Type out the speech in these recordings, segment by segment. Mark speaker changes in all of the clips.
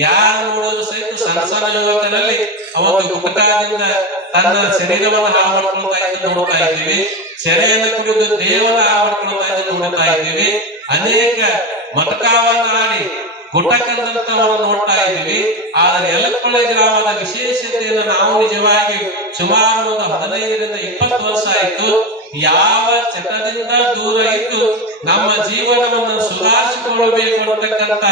Speaker 1: ಯಾರು ನೋಡಲು ಸಹಿತ ಸಂಸಾರ ಜಗತ್ತಿನಲ್ಲಿ ಅವನು ಗುಟಕಾದಿಂದ ತನ್ನ ಶರೀರವನ್ನು ಮಾಡ್ಕೊಳ್ತಾ ಇದ್ದು ನೋಡ್ತಾ ಇದ್ದೀವಿ. ಸೆರೆಯನ್ನು ಕುಡಿದು ದೇವರ ಇದ್ದು ನೋಡ್ತಾ ಇದ್ದೀವಿ. ಅನೇಕ ಮಟಕಾವನ್ನ ಆಡಿ ಗುಟಕದಂತವನ್ನು ನೋಡ್ತಾ ಇದ್ದೀವಿ. ಆದರೆ ಯಲಪ್ಪಳ್ಳಿ ಗ್ರಾಮದ ವಿಶೇಷತೆಯನ್ನು ನಾವು ನಿಜವಾಗಿ ಸುಮಾರು ಒಂದು ಹದಿನೈದರಿಂದ ಇಪ್ಪತ್ತು ವರ್ಷ ಆಯಿತು. ಯಾವ ಚಟದಿಂದ ದೂರ ಇದ್ದು ನಮ್ಮ ಜೀವನವನ್ನು ಸುಧಾರಿಸಿಕೊಳ್ಳಬೇಕು ಅಂತಕ್ಕಂಥ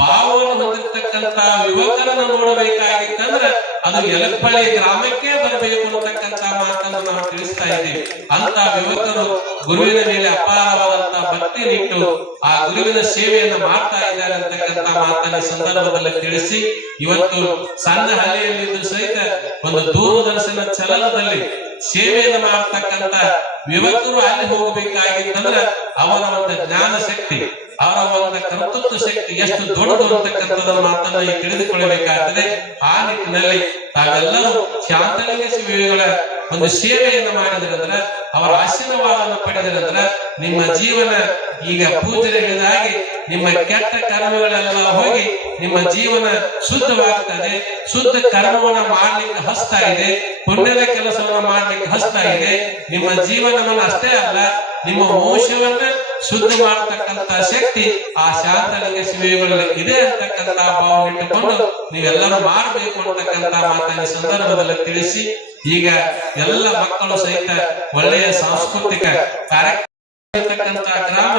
Speaker 1: ಭಾವವನ್ನು ಹೊಂದಿರತಕ್ಕಂತ ಯುವಕರನ್ನು ನೋಡಬೇಕಾಗಿತ್ತಂದ್ರೆ ಅದು ಯಲಪ್ಪಳ್ಳಿ ಗ್ರಾಮಕ್ಕೆ ಬರಬೇಕು ಅಂತಕ್ಕಂತ ಮಾತನ್ನು ನಾವು ತಿಳಿಸ್ತಾ ಇದ್ದೇವೆ. ಅಂತ ಯುವಕರು ಗುರುವಿನ ಮೇಲೆ ಅಪಾರವಾದಂತ ಭಕ್ತಿ ನಿಟ್ಟು ಆ ಗುರುವಿನ ಸೇವೆಯನ್ನು ಮಾಡ್ತಾ ಇದ್ದಾರೆ ಅಂತಕ್ಕಂತ ಮಾತನ್ನ ಸಂದರ್ಭದಲ್ಲಿ ತಿಳಿಸಿ, ಇವತ್ತು ಸಣ್ಣ ಹಳ್ಳಿಯಲ್ಲಿದ್ದು ಸಹಿತ ಒಂದು ದೂರದರ್ಶನ ಚಲನದಲ್ಲಿ ಸೇವೆಯನ್ನು ಮಾಡ್ತಕ್ಕಂತ ಯುವಕರು ಅಲ್ಲಿ ಹೋಗಬೇಕಾಗಿತ್ತಂದ್ರೆ ಅವರ ಒಂದು ಜ್ಞಾನ ಶಕ್ತಿ ಅವರ ಒಂದು ಕರ್ತೃತ್ವ ಶಕ್ತಿ ಎಷ್ಟು ದೊಡ್ಡದು ಅಂತಕ್ಕಂಥದ್ದು ಮಾತನ್ನ ತಿಳಿದುಕೊಳ್ಳಬೇಕಾಗ್ತದೆ. ಆ ನಿಟ್ಟಿನಲ್ಲಿ ತಾವೆಲ್ಲರೂ ಶಾಂತಲಿಂಗ ಶಿವಿಗಳ ಒಂದು ಸೇವೆಯನ್ನು ಮಾಡಿದ್ರಂದ್ರ ಅವರ ಆಶೀರ್ವಾದವನ್ನು ಪಡೆದ್ರಂದ್ರ ನಿಮ್ಮ ಜೀವನ ಈಗ ಪೂಜನೆಗಳಾಗಿ ನಿಮ್ಮ ಕೆಟ್ಟ ಕರ್ಮಗಳೆಲ್ಲ ಹೋಗಿ ನಿಮ್ಮ ಜೀವನ ಶುದ್ಧವಾಗ್ತದೆ. ಶುದ್ಧ ಕರ್ಮವನ್ನ ಮಾಡ್ಲಿಕ್ಕೆ ಹಸ್ತಾ ಇದೆ. ಪುಣ್ಯದ ಕೆಲಸವನ್ನ ಮಾಡ್ಲಿಕ್ಕೆ ಹಸ್ತಾ ಇದೆ. ನಿಮ್ಮ ಜೀವನವನ್ನು ಅಷ್ಟೇ ಅಲ್ಲ ನಿಮ್ಮ ವಂಶವನ್ನ ಶುದ್ಧ ಮಾಡತಕ್ಕಂತ ಶಕ್ತಿ ಆ ಶಾಂತಲಿಂಗ ಶಿವಗಳಲ್ಲಿ ಇದೆ ಅಂತಕ್ಕಂತ ಭಾವ ಇಟ್ಟುಕೊಂಡು ನೀವೆಲ್ಲರೂ ಮಾಡಬೇಕು ಅಂತಕ್ಕಂತ ಮಾತನ್ನ ಸಂದರ್ಭದಲ್ಲಿ ತಿಳಿಸಿ. ಈಗ ಎಲ್ಲ ಮಕ್ಕಳು ಸಹಿತ ಒಳ್ಳೆಯ ಸಾಂಸ್ಕೃತಿಕ ಕಾರ್ಯಕ್ರಮ ಗ್ರಾಮ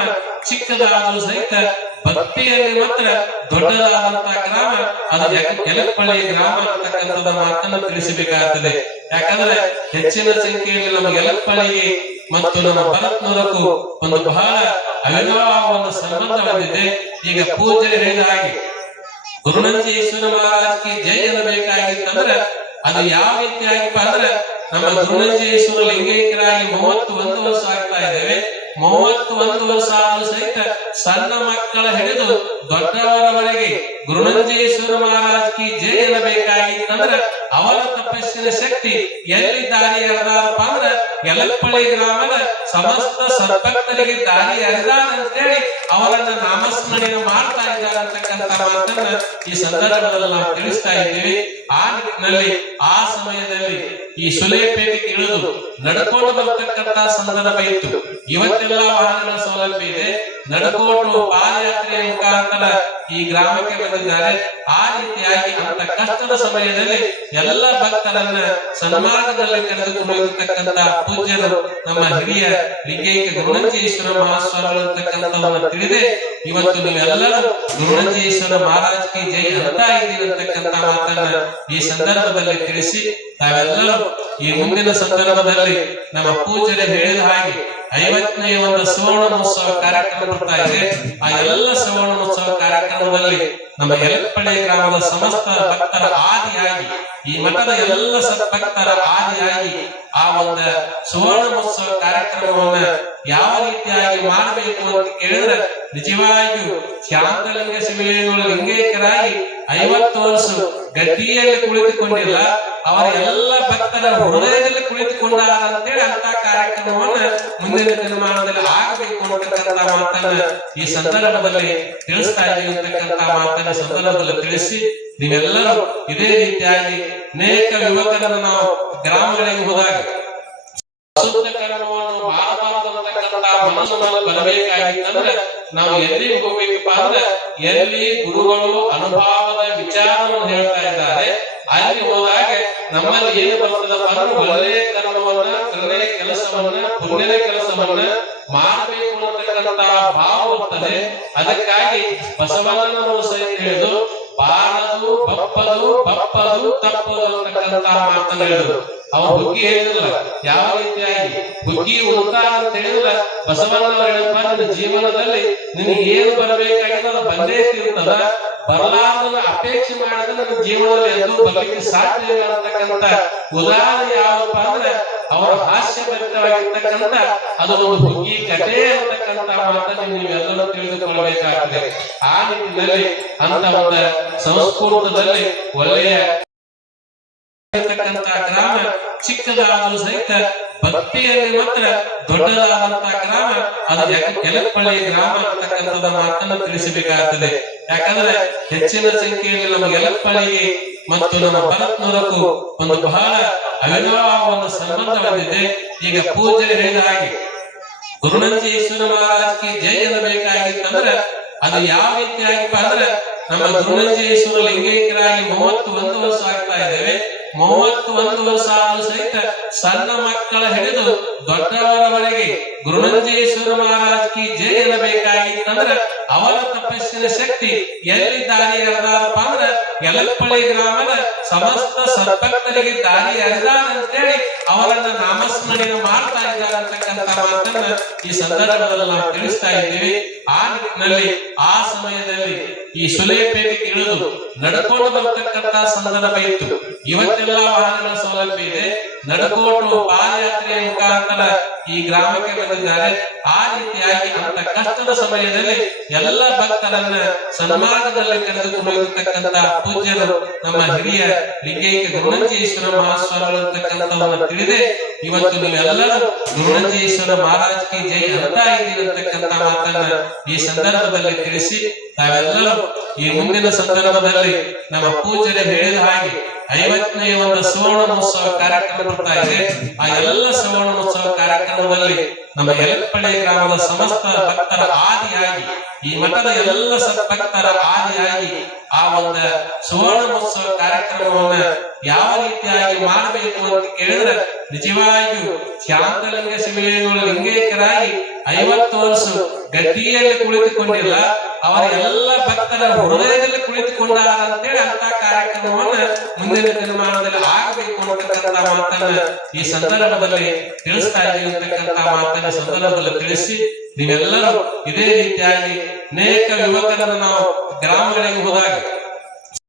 Speaker 1: ಚಿಕ್ಕದಾದರೂ ಸಹಿತ ಭಕ್ತಿಯಲ್ಲಿ ಮಾತ್ರ ದೊಡ್ಡದಾದಂತಹ ಗ್ರಾಮ, ಅದು ಯಲಪ್ಪಳ್ಳಿ ಗ್ರಾಮ ಅಂತಕ್ಕಂಥದ್ದು ಮಾತನ್ನು ತಿಳಿಸಬೇಕಾಗ್ತದೆ. ಯಾಕಂದ್ರೆ ಹೆಚ್ಚಿನ ಸಂಖ್ಯೆಯಲ್ಲಿ ನಮ್ಮ ಯಲಪ್ಪಳ್ಳಿಗೆ ಮತ್ತು ನಮ್ಮ ಭರತ್ನೂರಕ್ಕೂ ಒಂದು ಬಹಳ ಅವಿಭಾವ ಒಂದು ಸಂಬಂಧ ಬಂದಿದೆ. ಈಗ ಪೂಜೆ ಹೇಳಿದ ಹಾಗೆ ಗುರುನಂಜೇಶ್ವರ ಮಹಾರಾಜ್ಗೆ ಜೈ ಇರಬೇಕಾಗಿತ್ತಂದ್ರೆ, ಅದು ಯಾವ ರೀತಿಯಾಗಿಪ್ಪ ಅಂದ್ರೆ, ನಮ್ಮ ಗುರುನಂಜೇಶ್ವರ ಲಿಂಗೈಕ್ಯರಾಗಿ ಮೂವತ್ತು ಒಂದು ವರ್ಷ ಆಗ್ತಾ ಇದ್ದೇವೆ. ಮೂವತ್ತು ಒಂದು ವರ್ಷ ಆದರೂ ಸಹಿತ ಸಣ್ಣ ಮಕ್ಕಳ ಹಿಡಿದು ದೊಡ್ಡವರವರೆಗೆ ಗುರುನಂಜೇಶ್ವರ ಕಿ ಜಯ ಎನ್ನಬೇಕಾಗಿತ್ತಂದ್ರ ಅವರ ತಪಸ್ಸಿನ ಶಕ್ತಿ ಎಲ್ಲಿ ದಾರಿ ಎಳೆದಾರಪ್ಪ ಅಂದ್ರ ಯಲಪ್ಪಳ್ಳಿ ಗ್ರಾಮದ ಸಮಸ್ತ ಸಂಪತ್ತರಿಗೆ ದಾರಿ ಎಳೆದಾರ ಅಂತೇಳಿ ಅವರನ್ನ ನಾಮಸ್ಮರಣೆ ಮಾಡ್ತಾ ಇದ್ದಾರೆ ಅಂತಕ್ಕಂಥ ಮಾತನ್ನ ಈ ಸಂದರ್ಭದಲ್ಲಿ ನಾವು ತಿಳಿಸ್ತಾ ಇದ್ದೀವಿ. ಆ ನಿಟ್ಟಿನಲ್ಲಿ, ಆ ಸಮಯದಲ್ಲಿ ಈ ಸುಲೇಪೇಟೆಗೆ ಇಳಿದು ನಡ್ಕೊಂಡು ಬರ್ತಕ್ಕಂತ ಸಂದರ್ಭ ಇತ್ತು. ಇವತ್ತೆಲ್ಲ ವಾಹನಗಳ ಸೌಲಭ್ಯ ಇದೆ. ನಡ್ಕೊಂಡು ಪಾದಯಾತ್ರೆಯ ಮುಖಾಂತರ ಈ ಗ್ರಾಮಕ್ಕೆ ಬಂದಿದ್ದಾರೆ ಆ ರೀತಿಯಾಗಿ ಅಂತ ಕಷ್ಟದ ಸಮಯದಲ್ಲಿ ಎಲ್ಲ ಭಕ್ತರನ್ನ ಸನ್ಮಾನದಲ್ಲಿ ಕರೆದುಕೊಂಡು ಹೋಗಿರ್ತಕ್ಕಂತ ಪೂಜ್ಯರು ನಮ್ಮ ಹಿರಿಯ ಲಿಂಗೈಕ ಗುರುನಂಜೇಶ್ವರ ಮಹಾಸ್ವಾಮಿಗಳು ಅಂತಕ್ಕಂಥವನ್ನ ತಿಳಿದೆ ಇವತ್ತು ನೀವೆಲ್ಲರೂ ಗುರುಣಂಜೇಶ್ವರ ಮಹಾರಾಜ್ ಕಿ ಜೈ ಅಂತ ಇದ್ದೀರಿ ಅಂತಕ್ಕಂಥ ಮಾತನ್ನ ಈ ಸಂದರ್ಭದಲ್ಲಿ ತಿಳಿಸಿ ತಾವೆಲ್ಲರೂ ಈ ಮುಂದಿನ ಸಂದರ್ಭದಲ್ಲಿ ನಮ್ಮ ಪೂಜೆ ಹೇಳಿದ ಹಾಗೆ ಐವತ್ತನೇ ಒಂದು ಸುವರ್ಣ ಮಹೋತ್ಸವ ಕಾರ್ಯಕ್ರಮ ಬರ್ತಾ ಇದೆ. ಆ ಎಲ್ಲ ಸುವರ್ಣ ಮಹೋತ್ಸವ ಕಾರ್ಯಕ್ರಮದಲ್ಲಿ ನಮ್ಮ ಯಲಪ್ಪಳ್ಳಿ ಗ್ರಾಮದ ಸಮಸ್ತ ಭಕ್ತರ ಆದಿಯಾಗಿ ಈ ಮಠದ ಎಲ್ಲ ಸದ್ಭಕ್ತರ ಆದಿಯಾಗಿ ಆ ಒಂದು ಸುವರ್ಣ ಮಹೋತ್ಸವ ಕಾರ್ಯಕ್ರಮವನ್ನ ಯಾವ ರೀತಿಯಾಗಿ ಮಾಡಬೇಕು ಅಂತ ಕೇಳಿದ್ರೆ ನಿಜವಾಗಿಯೂ ಶಾಂತಲಿಂಗ ಶಿವಲಿಂಗಗಳು ಲಿಂಗೈಕ್ಯರಾಗಿ ಐವತ್ತು ವರ್ಷ ಗಟ್ಟಿಯಲ್ಲಿ ಕುಳಿತುಕೊಂಡಿಲ್ಲ. ಅವರ ಎಲ್ಲ ಭಕ್ತರ ಹೃದಯದಲ್ಲಿ ಕುಳಿತುಕೊಂಡ ಅಂತೇಳಿ ಅಂತ ಕಾರ್ಯಕ್ರಮವನ್ನ ಮುಂದಿನ ದಿನಮಾನದಲ್ಲಿ ಆಗಬೇಕು ಅಂತಕ್ಕಂತ ಮಾತನ್ನ ಈ ಸಂದರ್ಭದಲ್ಲಿ ತಿಳಿಸ್ತಾ ಇದ್ದೀವಿ ಮಾತನ್ನ ಸಂದರ್ಭದಲ್ಲಿ ತಿಳಿಸಿ ನೀವೆಲ್ಲರೂ ಇದೇ ರೀತಿಯಾಗಿ ಅನೇಕ ಯುವಕರನ್ನು ನಾವು ಗ್ರಾಮಗಳಿಗೆ ಹೋದಾಗ ಬರಬೇಕಾಗಿತ್ತಂದ್ರೆ ನಾವು ಎಲ್ಲಿ ಹೋಗ್ಬೇಕಪ್ಪ ಅಂದ್ರೆ ಎಲ್ಲಿ ಗುರುಗಳು ಅನುಭವದ ವಿಚಾರವನ್ನು ಹೇಳ್ತಾ ಇದ್ದಾರೆ, ಅಲ್ಲಿ ಹೋದಾಗ ನಮ್ಮಲ್ಲಿ ಏನು ಬರ್ತದಪ್ಪ ಅಂದ್ರೆ ಒಳ್ಳೆಯ ಕರ್ಮವನ್ನ ಕೆಲಸವನ್ನ ಪುಣ್ಯದ ಕೆಲಸವನ್ನ ಮಾಡಬೇಕು ಅನ್ನತಕ್ಕಂತ ಭಾವ ಬರ್ತದೆ. ಅದಕ್ಕಾಗಿ ಬಸವಣ್ಣನವರು ಸಹಿತ ಹೇಳಿದ್ರು ಬಾರದು ಬಪ್ಪದು ಬಪ್ಪದು ತಪ್ಪದು ಅಂತಕ್ಕಂತಹ ಮಾತನ್ನ ಹೇಳಿದ್ರು. ಅವ್ರು ಹುಗ್ಗಿ ಹೇಳಿದ್ರಲ್ಲ ಯಾವ ರೀತಿಯಾಗಿ? ಹುಗ್ಗಿ ಉಂಟಾ ಅಂತ ಹೇಳಿದ್ರ ಬಸವಣ್ಣನವರು ಹೇಳಪ್ಪ ನಿನ್ನ ಜೀವನದಲ್ಲಿ ನಿನಗೆ ಏನು ಬರಬೇಕಾಗಿದೆ ಅದು ಬಂದೇ ಇರ್ತದ ಬರಲಾರ್ದನ್ನ ಅಪೇಕ್ಷೆ ಮಾಡಿದ್ರೆ ನನ್ನ ಜೀವನದಲ್ಲಿ ಎಂದೂ ಬರ್ಲಿಕ್ಕೆ ಸಾಧ್ಯ ಇಲ್ಲ ಅಂತಕ್ಕಂಥ ಉದಾಹರಣೆ ಯಾವಪ್ಪ ಅಂದ್ರೆ ಅವರ ಹಾಸ್ಯ ಭರಿತವಾಗಿರ್ತಕ್ಕಂಥ ಅದೊಂದು ಹುಗ್ಗಿ ಕಥೆ ಅಂತಕ್ಕಂಥ ಮಾತನ್ನು ನೀವೆಲ್ಲರೂ ತಿಳಿದುಕೊಳ್ಳಬೇಕಾಗಿದೆ. ಆ ನಿಟ್ಟಿನಲ್ಲಿ ಅಂತ ಒಂದು ಸಂಸ್ಕೃತದಲ್ಲಿ ಒಳ್ಳೆಯ ಗ್ರಾಮ, ಚಿಕ್ಕದಾದರೂ ಸಹಿತ ಭಕ್ತಿಯಲ್ಲಿ ಮಾತ್ರ ದೊಡ್ಡದಾದಂತಹ ಗ್ರಾಮ, ಅದು ಯಲಪ್ಪಳ್ಳಿ ಗ್ರಾಮ ಅಂತಕ್ಕಂಥದ್ದು ಮಾತನ್ನು ತಿಳಿಸಬೇಕಾಗ್ತದೆ. ಯಾಕಂದ್ರೆ ಹೆಚ್ಚಿನ ಸಂಖ್ಯೆಯಲ್ಲಿ ನಮ್ಮ ಯಲಪ್ಪಳಿಗೆ ಮತ್ತು ನಮ್ಮ ಭರತ್ನೂರಕ್ಕೂ ಒಂದು ಬಹಳ ಅವಿನಾವ ಒಂದು ಸಂಬಂಧ ಬಂದಿದೆ. ಈಗ ಪೂಜೆ ಹೇಳಿದ ಹಾಗೆ ಗುರುನಂಜೇಶ್ವರ ಮಹಾರಾಜ್ಗೆ ಜಯ ಇರಬೇಕಾಗಿತ್ತಂದ್ರೆ ಅದು ಯಾವ ರೀತಿ ಆಗಿಪ್ಪ ಅಂದ್ರೆ ನಮ್ಮ ಗುರುನಂಜೇಶ್ವರ ಲಿಂಗೈಕ್ಯರಾಗಿ ಮೂವತ್ತು ಒಂದು ವರ್ಷ ಆಗ್ತಾ ಇದ್ದೇವೆ. ಮೂವತ್ತು ಒಂದು ವರ್ಷ ಆದ್ರೂ ಸಹಿತ ಸಣ್ಣ ಮಕ್ಕಳ ಹಿಡಿದು ದೊಡ್ಡವರವರೆಗೆ ಗುರುನಂಜೇಶ್ವರ ಮಹಾರಾಜ್ ಜಯ ಅನ್ನಬೇಕಾಗಿತ್ತಂದ್ರೆ ಅವರ ಶಕ್ತಿ ಎಲ್ಲಿ ದಾರಿ ಎರೆದಾರಪ್ಪ ಅಂದ್ರೆ ಯಲಪ್ಪಳ್ಳಿ ಗ್ರಾಮದ ಸಮಸ್ತ ಸದ್ಭಕ್ತರಿಗೆ ದಾರಿ ಎರೆದಾರ ಅಂತೇಳಿ ಅವರನ್ನ ನಾಮಸ್ಮರಣೆ ಮಾಡ್ತಾ ಇದ್ದಾರೆ ಅಂತಕ್ಕಂಥ ಮಾತನ್ನ ಈ ಸಂದರ್ಭದಲ್ಲಿ ನಾವು ತಿಳಿಸ್ತಾ ಇದ್ದೀವಿ. ಆ ನಿಟ್ಟಿನಲ್ಲಿ, ಆ ಸಮಯದಲ್ಲಿ ಈ ಸುಲೇಪೇಟೆ ಇಳಿದು ನಡ್ಕೊಂಡು ಬರ್ತಕ್ಕಂತ ಸಂದರ್ಭ ಇತ್ತು. ಇವತ್ತೆಲ್ಲ ವಾಹನಗಳ ಸೌಲಭ್ಯ ಇದೆ. ನಡ್ಕೊಂಡು ಪಾದಯಾತ್ರೆಯ ಮುಖಾಂತರ ಈ ಗ್ರಾಮಕ್ಕೆ ಬಂದಿದ್ದಾರೆ ಆ ರೀತಿಯಾಗಿ ಅಂತ ಕಷ್ಟದ ಸಮಯದಲ್ಲಿ ಎಲ್ಲ ಭಕ್ತರನ್ನ ಸನ್ಮಾನದಲ್ಲಿ ಕರೆದುಕೊಂಡಿರ್ತಕ್ಕಂಥ ಪೂಜ್ಯರು ನಮ್ಮ ಹಿರಿಯ ಲಿಂಗೈಕ ಗುರುಣಂಜೇಶ್ವರ ಮಹಾಸ್ವಾಮಿಗಳು ಅಂತಕ್ಕಂಥವನ್ನ ತಿಳಿದೆ ಇವತ್ತು ನೀವೆಲ್ಲರೂ ಗುರುಣಂಜೇಶ್ವರ ಮಹಾರಾಜ್ ಕಿ ಜೈ ಅಂತ ಇದ್ದೀರಿ ಅಂತಕ್ಕಂಥ ಮಾತನ್ನ ಈ ಸಂದರ್ಭದಲ್ಲಿ ತಿಳಿಸಿ ತಾವೆಲ್ಲರೂ ಈ ಮುಂದಿನ ಸಂದರ್ಭದಲ್ಲಿ ನಮ್ಮ ಪೂಜನೆ ಹೇಳಿದ ಹಾಗೆ ಐವತ್ತನೇ ಒಂದು ಸುವರ್ಣ ಮಹೋತ್ಸವ ಕಾರ್ಯಕ್ರಮ ಬರ್ತಾ ಇದೆ. ಆ ಎಲ್ಲ ಸುವರ್ಣ ಮಹೋತ್ಸವ ಕಾರ್ಯಕ್ರಮದಲ್ಲಿ ನಮ್ಮ ಯಲಪ್ಪಳ್ಳಿ ಗ್ರಾಮದ ಸಮಸ್ತ ಭಕ್ತರ ಆದಿಯಾಗಿ, ಈ ಮಠದ ಎಲ್ಲ ಸಂಪಕ್ತರ ಆದಿಯಾಗಿ ಆ ಒಂದು ಸುವರ್ಣ ಮಹೋತ್ಸವ ಕಾರ್ಯಕ್ರಮವನ್ನ ಯಾವ ರೀತಿಯಾಗಿ ಮಾಡಬೇಕು ಅಂತ ಕೇಳಿದ್ರೆ, ನಿಜವಾಗಿಯೂ ಶಾಂತಲಿಂಗ ಶಿವಲಿಂಗಗಳು ಲಿಂಗೈಕ್ಯರಾಗಿ ಐವತ್ತು ವರ್ಷ ಗಟ್ಟಿಯಲ್ಲಿ ಕುಳಿತುಕೊಂಡಿಲ್ಲ, ಅವರ ಎಲ್ಲ ಭಕ್ತರ ಹೃದಯದಲ್ಲಿ ಕುಳಿತುಕೊಂಡ ಅಂತೇಳಿ ಅಂತ ಕಾರ್ಯಕ್ರಮವನ್ನ ಮುಂದಿನ ದಿನಮಾನದಲ್ಲಿ ಆಗಬೇಕು ಈ ಸಂದರ್ಭದಲ್ಲಿ ತಿಳಿಸ್ತಾ ಇರತಕ್ಕಂತಹ ಮಾತನ್ನ ಸಂದರ್ಭದಲ್ಲಿ ತಿಳಿಸಿ ನೀವೆಲ್ಲರೂ ಇದೇ ರೀತಿಯಾಗಿ ಅನೇಕ ಯುವಕರನ್ನು ನಾವು ಗ್ರಾಮಗಳಿಗೆ ಹೋದಾಗ